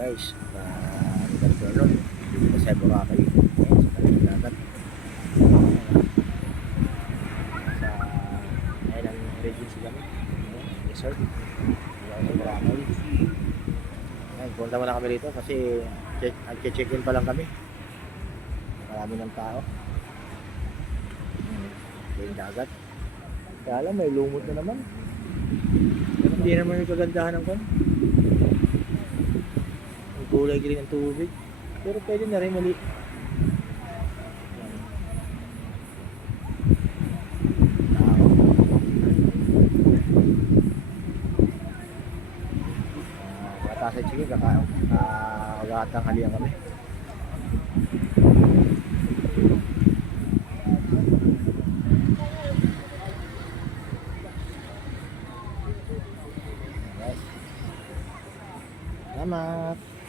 guys, ganito nun sa Boracay. Ayan, sa tabi ng dagat. Sa ayan ang regency kami. Ayan, resort. Ayan sa Boracay. Ayan, punta muna kami rito kasi check-in pa lang kami. Marami ng tao. Ayan yung dagat. Kaya alam, may lumot na naman. Hindi naman yung kagandahan ng kon. Ang kulay green ng tubig. Pero pwede na rin mali. Matasay sige, kakagatang halian kami. Salamat.